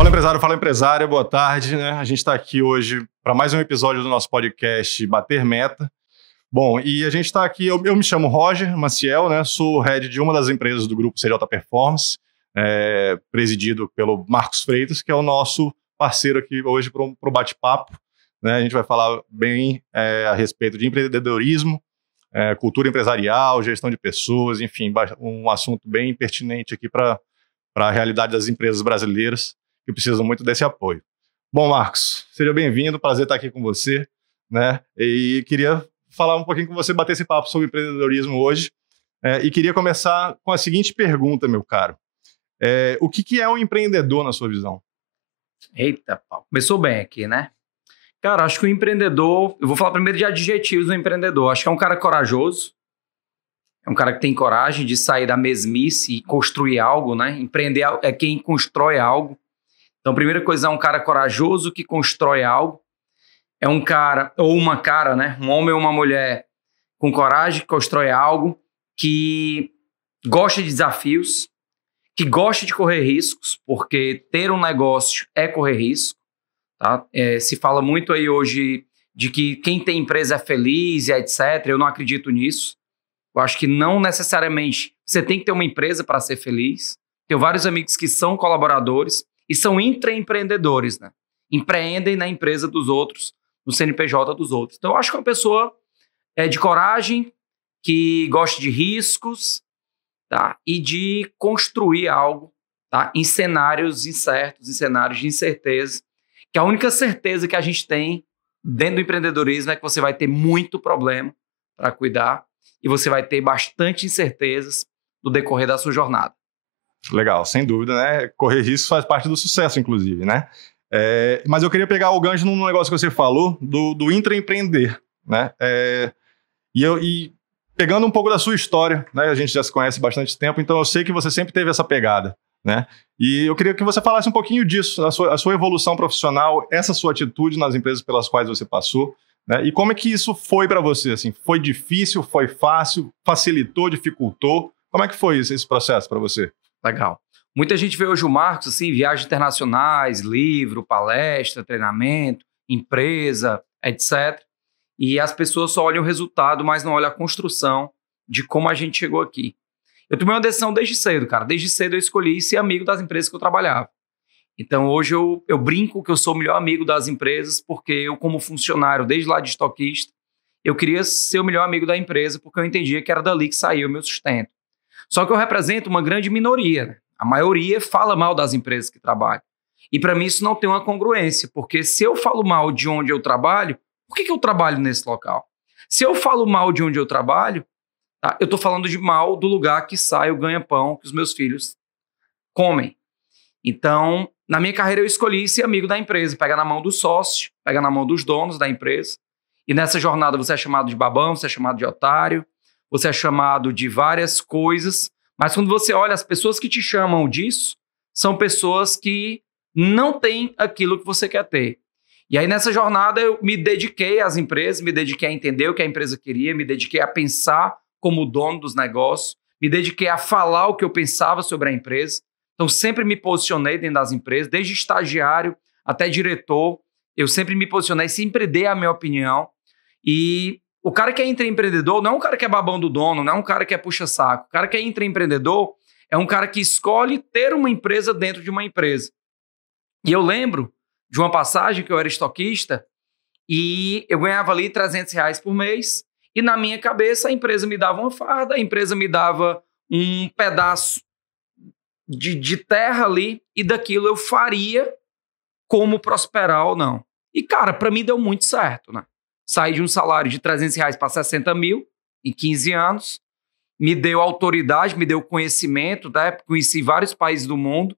Fala empresário, fala empresária, boa tarde, né? A gente está aqui hoje para mais um episódio do nosso podcast Bater Meta. Bom, e a gente está aqui, eu me chamo Roger Maciel, né? Sou head de uma das empresas do grupo CJ Performance, presidido pelo Marcos Freitas, que é o nosso parceiro aqui hoje para o bate-papo, né? A gente vai falar bem a respeito de empreendedorismo, cultura empresarial, gestão de pessoas, enfim, um assunto bem pertinente aqui para a realidade das empresas brasileiras que precisam muito desse apoio. Bom, Marcos, seja bem-vindo, prazer estar aqui com você, né? E queria falar um pouquinho com você, bater esse papo sobre empreendedorismo hoje, e queria começar com a seguinte pergunta, meu caro. O que é um empreendedor na sua visão? Eita, pau. Começou bem aqui, né? Cara, acho que o empreendedor... Eu vou falar primeiro de adjetivos do empreendedor. Acho que é um cara corajoso, é um cara que tem coragem de sair da mesmice e construir algo, né? Empreender é quem constrói algo. Então, a primeira coisa é um cara corajoso que constrói algo. É um cara, ou uma cara, né? Um homem ou uma mulher com coragem que constrói algo, que gosta de desafios, que gosta de correr riscos, porque ter um negócio é correr risco. Tá? Se fala muito aí hoje de que quem tem empresa é feliz e etc. Eu não acredito nisso. Eu acho que não necessariamente você tem que ter uma empresa para ser feliz. Tenho vários amigos que são colaboradores e são intraempreendedores, né? Empreendem na empresa dos outros, no CNPJ dos outros. Então, eu acho que uma pessoa de coragem, que gosta de riscos, tá? E de construir algo, tá? Em cenários incertos, em cenários de incerteza. Que a única certeza que a gente tem dentro do empreendedorismo é que você vai ter muito problema para cuidar e você vai ter bastante incertezas no decorrer da sua jornada. Legal, sem dúvida, né? Correr riscos faz parte do sucesso, inclusive, né? Mas eu queria pegar o gancho num negócio que você falou, do intraempreender, né? E pegando um pouco da sua história, né? A gente já se conhece há bastante tempo, então eu sei que você sempre teve essa pegada, né? E eu queria que você falasse um pouquinho disso, a sua evolução profissional, essa sua atitude nas empresas pelas quais você passou, né? E como é que isso foi para você? Assim, foi difícil, foi fácil, facilitou, dificultou? Como é que foi esse processo para você? Legal. Muita gente vê hoje o Marcos, assim, viagens internacionais, livro, palestra, treinamento, empresa, etc. E as pessoas só olham o resultado, mas não olham a construção de como a gente chegou aqui. Eu tomei uma decisão desde cedo, cara. Desde cedo eu escolhi ser amigo das empresas que eu trabalhava. Então, hoje eu brinco que eu sou o melhor amigo das empresas, porque eu, como funcionário, desde lá de estoquista, eu queria ser o melhor amigo da empresa, porque eu entendia que era dali que saía o meu sustento. Só que eu represento uma grande minoria, né? A maioria fala mal das empresas que trabalham. E para mim isso não tem uma congruência, porque se eu falo mal de onde eu trabalho, por que eu trabalho nesse local? Se eu falo mal de onde eu trabalho, tá? Eu estou falando de mal do lugar que sai o ganha-pão que os meus filhos comem. Então, na minha carreira eu escolhi ser amigo da empresa, pegar na mão dos sócios, pegar na mão dos donos da empresa. E nessa jornada você é chamado de babão, você é chamado de otário, você é chamado de várias coisas, mas quando você olha, as pessoas que te chamam disso são pessoas que não têm aquilo que você quer ter. E aí nessa jornada eu me dediquei às empresas, me dediquei a entender o que a empresa queria, me dediquei a pensar como dono dos negócios, me dediquei a falar o que eu pensava sobre a empresa. Então sempre me posicionei dentro das empresas, desde estagiário até diretor, eu sempre me posicionei, sempre dei a minha opinião. E o cara que é intraempreendedor não é um cara que é babão do dono, não é um cara que é puxa-saco. O cara que é intraempreendedor é um cara que escolhe ter uma empresa dentro de uma empresa. E eu lembro de uma passagem que eu era estoquista e eu ganhava ali R$300 por mês e na minha cabeça a empresa me dava uma farda, a empresa me dava um pedaço de terra ali e daquilo eu faria como prosperar ou não. E cara, para mim deu muito certo, né? Saí de um salário de R$300 para 60 mil em 15 anos. Me deu autoridade, me deu conhecimento, né? Conheci vários países do mundo.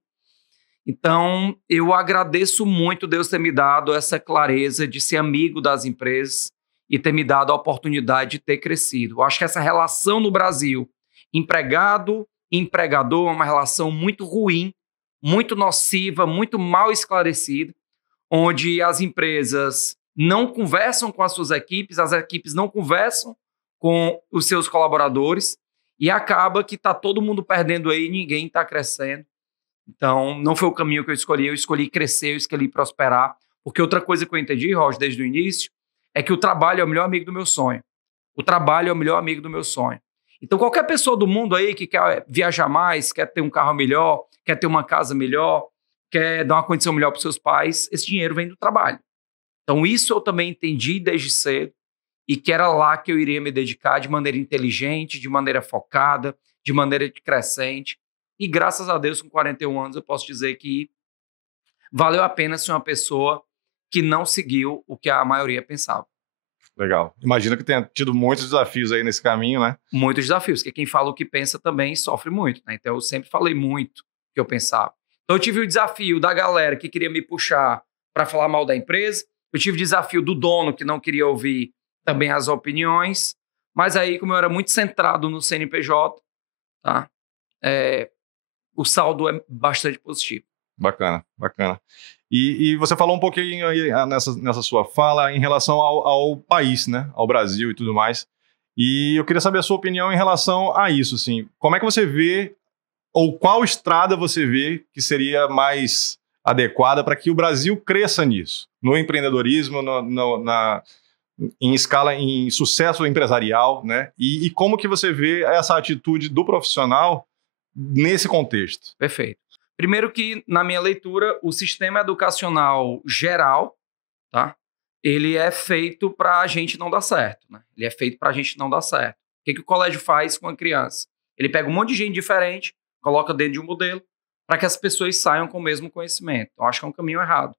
Então, eu agradeço muito Deus ter me dado essa clareza de ser amigo das empresas e ter me dado a oportunidade de ter crescido. Eu acho que essa relação no Brasil, empregado e empregador, é uma relação muito ruim, muito nociva, muito mal esclarecida, onde as empresas não conversam com as suas equipes, as equipes não conversam com os seus colaboradores e acaba que está todo mundo perdendo aí e ninguém está crescendo. Então, não foi o caminho que eu escolhi crescer, eu escolhi prosperar, porque outra coisa que eu entendi, Roger, desde o início, é que o trabalho é o melhor amigo do meu sonho. O trabalho é o melhor amigo do meu sonho. Então, qualquer pessoa do mundo aí que quer viajar mais, quer ter um carro melhor, quer ter uma casa melhor, quer dar uma condição melhor para os seus pais, esse dinheiro vem do trabalho. Então, isso eu também entendi desde cedo e que era lá que eu iria me dedicar de maneira inteligente, de maneira focada, de maneira crescente. E graças a Deus, com 41 anos, eu posso dizer que valeu a pena ser uma pessoa que não seguiu o que a maioria pensava. Legal. Imagino que tenha tido muitos desafios aí nesse caminho, né? Muitos desafios, porque quem fala o que pensa também sofre muito, né? Então, eu sempre falei muito o que eu pensava. Então, eu tive o desafio da galera que queria me puxar para falar mal da empresa. Eu tive o desafio do dono que não queria ouvir também as opiniões. Mas aí, como eu era muito centrado no CNPJ, tá? O saldo é bastante positivo. Bacana, bacana. E você falou um pouquinho aí nessa sua fala em relação ao país, né? Ao Brasil e tudo mais. E eu queria saber a sua opinião em relação a isso, assim. Como é que você vê, ou qual estrada você vê que seria mais adequada para que o Brasil cresça nisso? No empreendedorismo, em escala, em sucesso empresarial, né? E como que você vê essa atitude do profissional nesse contexto? Perfeito. Primeiro que, na minha leitura, o sistema educacional geral, tá? Ele é feito para a gente não dar certo, né? Ele é feito para a gente não dar certo. O que o colégio faz com a criança? Ele pega um monte de gente diferente, coloca dentro de um modelo, para que as pessoas saiam com o mesmo conhecimento. Então, acho que é um caminho errado.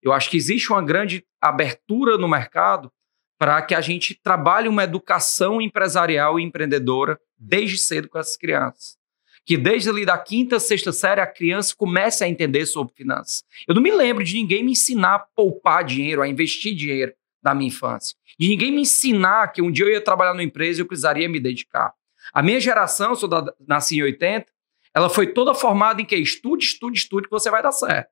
Eu acho que existe uma grande abertura no mercado para que a gente trabalhe uma educação empresarial e empreendedora desde cedo com essas crianças. Que desde ali da 5ª, 6ª série, a criança comece a entender sobre finanças. Eu não me lembro de ninguém me ensinar a poupar dinheiro, a investir dinheiro na minha infância. De ninguém me ensinar que um dia eu ia trabalhar numa empresa e eu precisaria me dedicar. A minha geração, nasci em 80, ela foi toda formada em que estude, estude, estude, que você vai dar certo.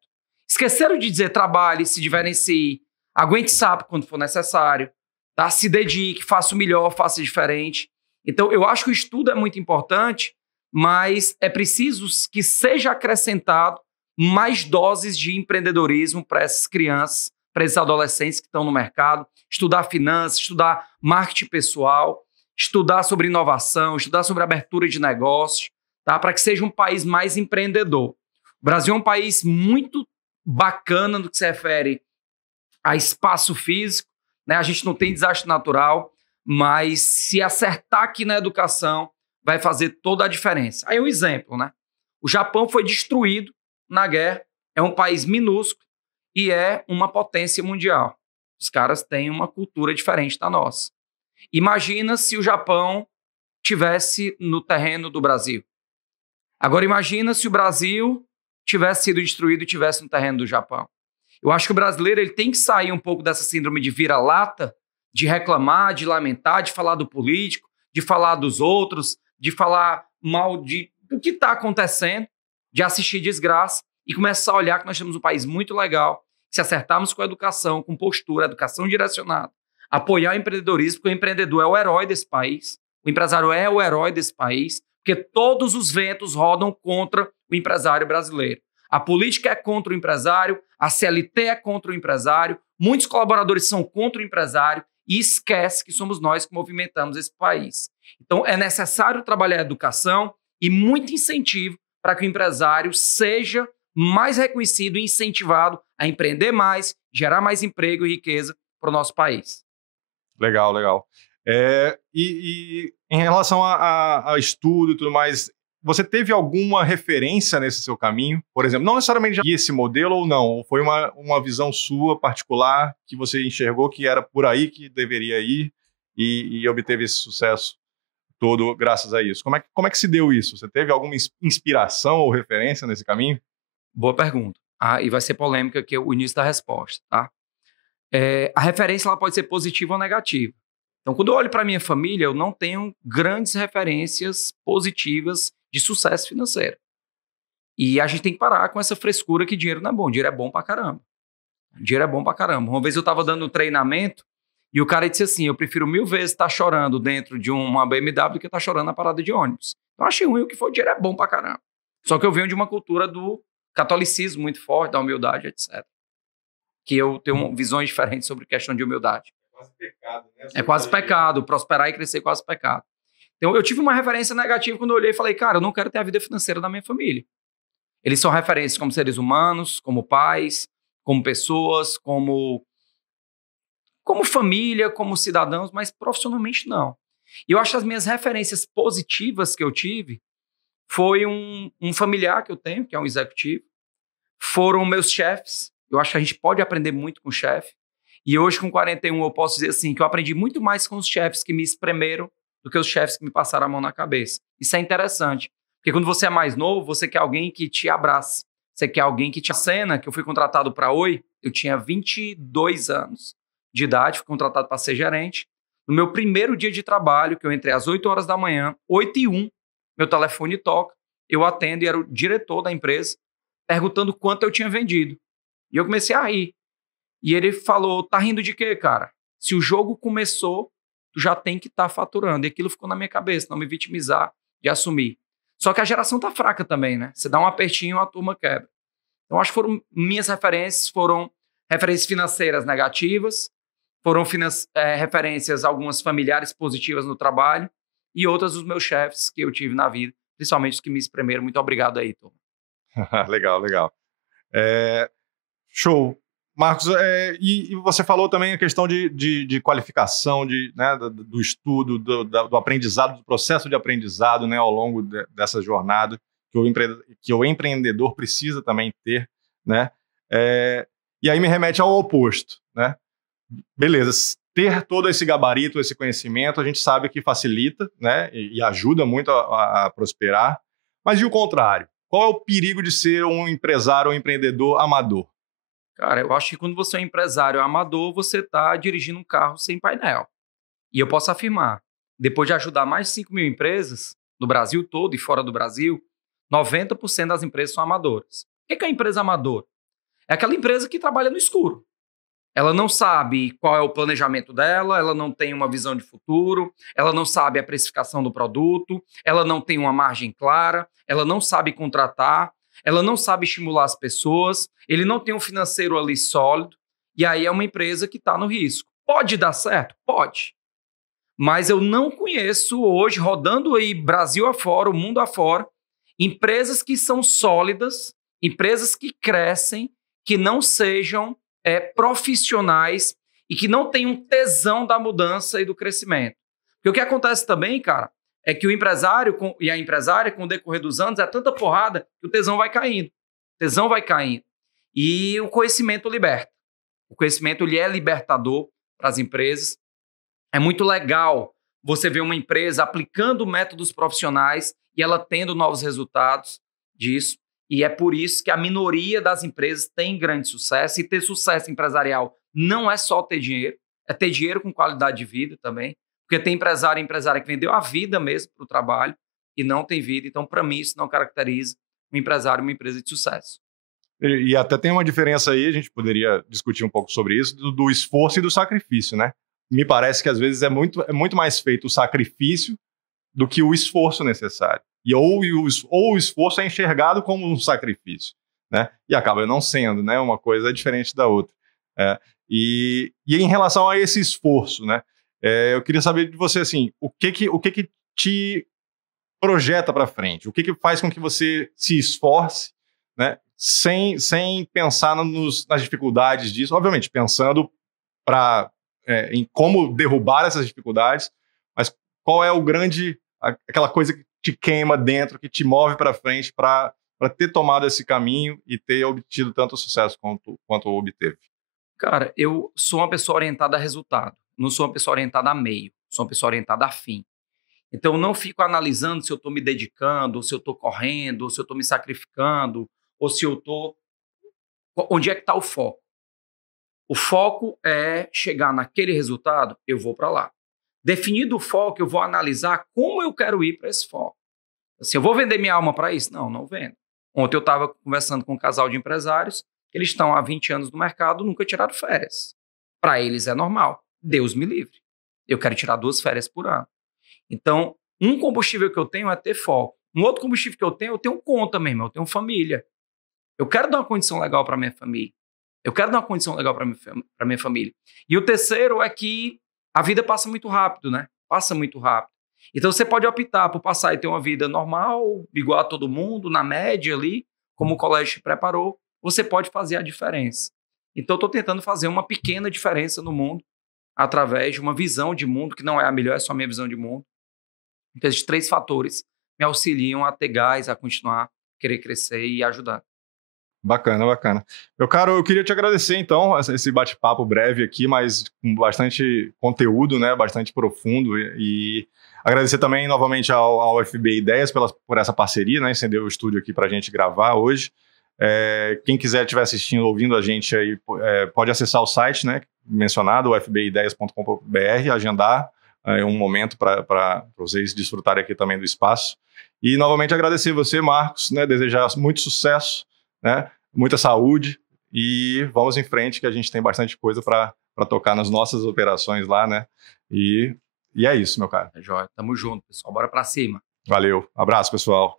Esqueceram de dizer trabalhe, se diferencie, aguente sapo quando for necessário, tá? Se dedique, faça o melhor, faça diferente. Então, eu acho que o estudo é muito importante, mas é preciso que seja acrescentado mais doses de empreendedorismo para essas crianças, para esses adolescentes que estão no mercado, estudar finanças, estudar marketing pessoal, estudar sobre inovação, estudar sobre abertura de negócios, tá? Para que seja um país mais empreendedor. O Brasil é um país muito bacana no que se refere a espaço físico, né? A gente não tem desastre natural, mas se acertar aqui na educação, vai fazer toda a diferença. Aí um exemplo, né? O Japão foi destruído na guerra, é um país minúsculo e é uma potência mundial. Os caras têm uma cultura diferente da nossa. Imagina se o Japão tivesse no terreno do Brasil. Agora imagina se o Brasil tivesse sido destruído e tivesse no terreno do Japão. Eu acho que o brasileiro ele tem que sair um pouco dessa síndrome de vira-lata, de reclamar, de lamentar, de falar do político, de falar dos outros, de falar mal do que está acontecendo, de assistir desgraça e começar a olhar que nós temos um país muito legal, se acertarmos com a educação, com postura, educação direcionada, apoiar o empreendedorismo, porque o empreendedor é o herói desse país, o empresário é o herói desse país, porque todos os ventos rodam contra o empresário brasileiro. A política é contra o empresário, a CLT é contra o empresário, muitos colaboradores são contra o empresário e esquece que somos nós que movimentamos esse país. Então, é necessário trabalhar a educação e muito incentivo para que o empresário seja mais reconhecido e incentivado a empreender mais, gerar mais emprego e riqueza para o nosso país. Legal, legal. E em relação a estudo e tudo mais, você teve alguma referência nesse seu caminho? Por exemplo, não necessariamente já esse modelo ou não, ou foi uma visão sua particular que você enxergou que era por aí que deveria ir e obteve esse sucesso todo graças a isso. Como é que se deu isso? Você teve alguma inspiração ou referência nesse caminho? Boa pergunta. E vai ser polêmica aqui o início da resposta, tá? A referência ela pode ser positiva ou negativa. Então, quando eu olho para a minha família, eu não tenho grandes referências positivas de sucesso financeiro. E a gente tem que parar com essa frescura que dinheiro não é bom. Dinheiro é bom pra caramba. Dinheiro é bom pra caramba. Uma vez eu estava dando um treinamento e o cara disse assim, eu prefiro 1000 vezes estar chorando dentro de uma BMW do que estar chorando na parada de ônibus. Então, eu achei ruim o que foi, dinheiro é bom pra caramba. Só que eu venho de uma cultura do catolicismo muito forte, da humildade, etc. Que eu tenho visões diferentes sobre questão de humildade. É quase pecado, né? É quase pecado. Prosperar e crescer é quase pecado. Então, eu tive uma referência negativa quando eu olhei e falei, cara, eu não quero ter a vida financeira da minha família. Eles são referências como seres humanos, como pais, como pessoas, como família, como cidadãos, mas profissionalmente não. E eu acho que as minhas referências positivas que eu tive foi um familiar que eu tenho, que é um executivo, foram meus chefes. Eu acho que a gente pode aprender muito com o chefe. E hoje, com 41, eu posso dizer assim, que eu aprendi muito mais com os chefes que me espremeram do que os chefes que me passaram a mão na cabeça. Isso é interessante. Porque quando você é mais novo, você quer alguém que te abrace. Você quer alguém que te acena, que eu fui contratado para Oi, eu tinha 22 anos de idade, fui contratado para ser gerente. No meu primeiro dia de trabalho, que eu entrei às 8 horas da manhã, 8h01, meu telefone toca, eu atendo e era o diretor da empresa, perguntando quanto eu tinha vendido. E eu comecei a rir. E ele falou, tá rindo de quê, cara? Se o jogo começou, tu já tem que estar faturando. E aquilo ficou na minha cabeça, não me vitimizar de assumir. Só que a geração tá fraca também, né? Você dá um apertinho, a turma quebra. Então, acho que minhas referências foram referências financeiras negativas, foram referências, algumas familiares positivas no trabalho e outras dos meus chefes que eu tive na vida, principalmente os que me espremeram. Muito obrigado aí, Tom. Legal, legal. Show. Marcos, e você falou também a questão de qualificação, né, do estudo, do aprendizado, do processo de aprendizado, né, ao longo dessa jornada que o empreendedor precisa também ter, né? E aí me remete ao oposto, né? Beleza, ter todo esse gabarito, esse conhecimento, a gente sabe que facilita, né, e ajuda muito a prosperar. Mas e o contrário? Qual é o perigo de ser um empresário ou um empreendedor amador? Cara, eu acho que quando você é um empresário amador, você está dirigindo um carro sem painel. E eu posso afirmar, depois de ajudar mais de 5 mil empresas, no Brasil todo e fora do Brasil, 90% das empresas são amadoras. O que é a empresa amadora? É aquela empresa que trabalha no escuro. Ela não sabe qual é o planejamento dela, ela não tem uma visão de futuro, ela não sabe a precificação do produto, ela não tem uma margem clara, ela não sabe contratar, ela não sabe estimular as pessoas, ele não tem um financeiro ali sólido, e aí é uma empresa que está no risco. Pode dar certo? Pode. Mas eu não conheço hoje, rodando aí Brasil afora, o mundo afora, empresas que são sólidas, empresas que crescem, que não sejam profissionais e que não tenham tesão da mudança e do crescimento. Porque o que acontece também, cara, é que o empresário e a empresária, com o decorrer dos anos, é tanta porrada que o tesão vai caindo. O tesão vai caindo. E o conhecimento liberta. O conhecimento ele é libertador para as empresas. É muito legal você ver uma empresa aplicando métodos profissionais e ela tendo novos resultados disso. E é por isso que a minoria das empresas tem grande sucesso. E ter sucesso empresarial não é só ter dinheiro, é ter dinheiro com qualidade de vida também. Porque tem empresário e empresária que vendeu a vida mesmo para o trabalho e não tem vida. Então, para mim, isso não caracteriza um empresário e uma empresa de sucesso. E até tem uma diferença aí, a gente poderia discutir um pouco sobre isso, do esforço e do sacrifício, né? Me parece que às vezes é muito mais feito o sacrifício do que o esforço necessário. Ou o esforço é enxergado como um sacrifício, né? E acaba não sendo, né? Uma coisa é diferente da outra. E em relação a esse esforço, né? Eu queria saber de você, assim, o que te projeta para frente? O que faz com que você se esforce, né? Sem pensar nas dificuldades disso, obviamente, pensando em como derrubar essas dificuldades, mas qual é aquela coisa que te queima dentro, que te move para frente para ter tomado esse caminho e ter obtido tanto sucesso quanto obteve? Cara, eu sou uma pessoa orientada a resultado, não sou uma pessoa orientada a meio, sou uma pessoa orientada a fim. Então, eu não fico analisando se eu estou me dedicando, ou se eu estou correndo, ou se eu estou me sacrificando, ou se eu estou... Onde é que está o foco? O foco é chegar naquele resultado, eu vou para lá. Definido o foco, eu vou analisar como eu quero ir para esse foco. Assim, eu vou vender minha alma para isso? Não vendo. Ontem eu estava conversando com um casal de empresários, eles estão há 20 anos no mercado, nunca tiraram férias. Para eles é normal. Deus me livre. Eu quero tirar 2 férias por ano. Então, um combustível que eu tenho é ter foco. Um outro combustível que eu tenho conta mesmo, eu tenho família. Eu quero dar uma condição legal para minha família. Eu quero dar uma condição legal para minha família. E o terceiro é que a vida passa muito rápido, né? Passa muito rápido. Então, você pode optar por passar e ter uma vida normal, igual a todo mundo, na média ali, como o colégio te preparou. Você pode fazer a diferença. Então, eu estou tentando fazer uma pequena diferença no mundo através de uma visão de mundo, que não é a melhor, é só a minha visão de mundo. Então, esses 3 fatores me auxiliam a ter gás, a continuar, querer crescer e ajudar. Bacana, bacana. Meu caro, eu queria te agradecer, então, esse bate-papo breve aqui, mas com bastante conteúdo, né? Bastante profundo. E agradecer também, novamente, ao FB Ideias por essa parceria, né? Acendeu o estúdio aqui para a gente gravar hoje. Quem quiser estiver assistindo, ouvindo a gente aí, pode acessar o site, né? Mencionado, o fbideias.com.br, agendar um momento para vocês desfrutarem aqui também do espaço. E, novamente, agradecer você, Marcos, né? Desejar muito sucesso, né? Muita saúde e vamos em frente, que a gente tem bastante coisa para tocar nas nossas operações lá, né? E é isso, meu cara. É jóia. Tamo junto, pessoal. Bora para cima. Valeu. Abraço, pessoal.